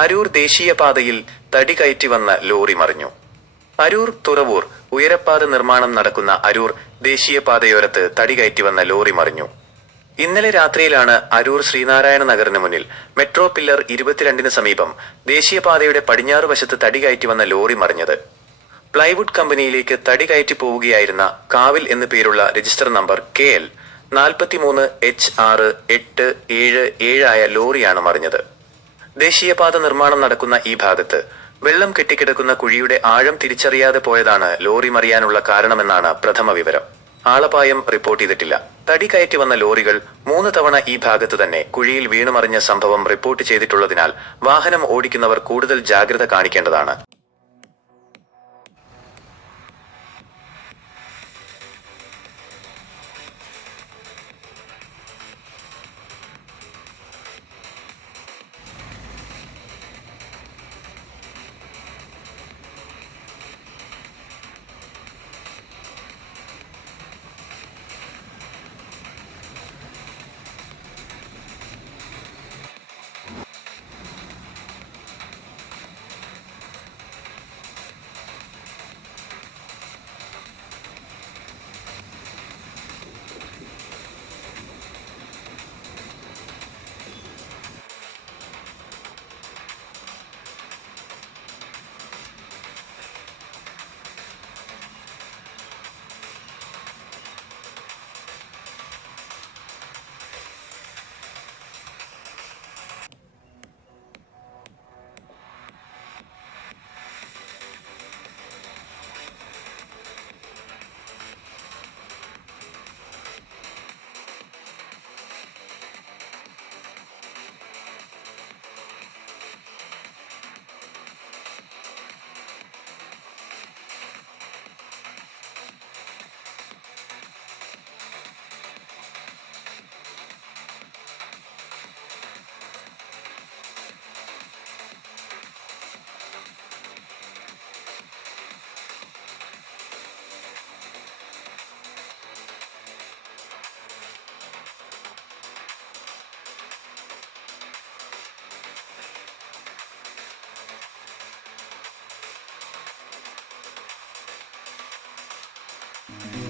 അരൂർ ദേശീയപാതയിൽ തടി കയറ്റി വന്ന ലോറി മറിഞ്ഞു. അരൂർ തുറവൂർ ഉയരപ്പാത നിർമ്മാണം നടക്കുന്ന അരൂർ ദേശീയപാതയോരത്ത് തടി കയറ്റി വന്ന ലോറി മറിഞ്ഞു. ഇന്നലെ രാത്രിയിലാണ് അരൂർ ശ്രീനാരായണ നഗറിന് മുന്നിൽ മെട്രോ പില്ലർ ഇരുപത്തിരണ്ടിന് സമീപം ദേശീയപാതയുടെ പടിഞ്ഞാറ് വശത്ത് തടി കയറ്റി വന്ന ലോറി മറിഞ്ഞത്. പ്ലൈവുഡ് കമ്പനിയിലേക്ക് തടി കയറ്റി പോവുകയായിരുന്ന കാവിൽ എന്നു പേരുള്ള രജിസ്റ്റർ നമ്പർ കെ എൽ നാൽപ്പത്തിമൂന്ന് എച്ച് ആറ് എട്ട് ഏഴ് ഏഴായ ലോറിയാണ് മറിഞ്ഞത്. ദേശീയപാത നിർമ്മാണം നടക്കുന്ന ഈ ഭാഗത്ത് വെള്ളം കെട്ടിക്കിടക്കുന്ന കുഴിയുടെ ആഴം തിരിച്ചറിയാതെ പോയതാണ് ലോറി മറിയാനുള്ള കാരണമെന്നാണ് പ്രഥമ വിവരം. ആളപായം റിപ്പോർട്ട് ചെയ്തിട്ടില്ല. തടി കയറ്റി വന്ന ലോറികൾ മൂന്ന് തവണ ഈ ഭാഗത്ത് തന്നെ കുഴിയിൽ വീണുമറിഞ്ഞ സംഭവം റിപ്പോർട്ട് ചെയ്തിട്ടുള്ളതിനാൽ വാഹനം ഓടിക്കുന്നവർ കൂടുതൽ ജാഗ്രത കാണിക്കേണ്ടതാണ്. Bye.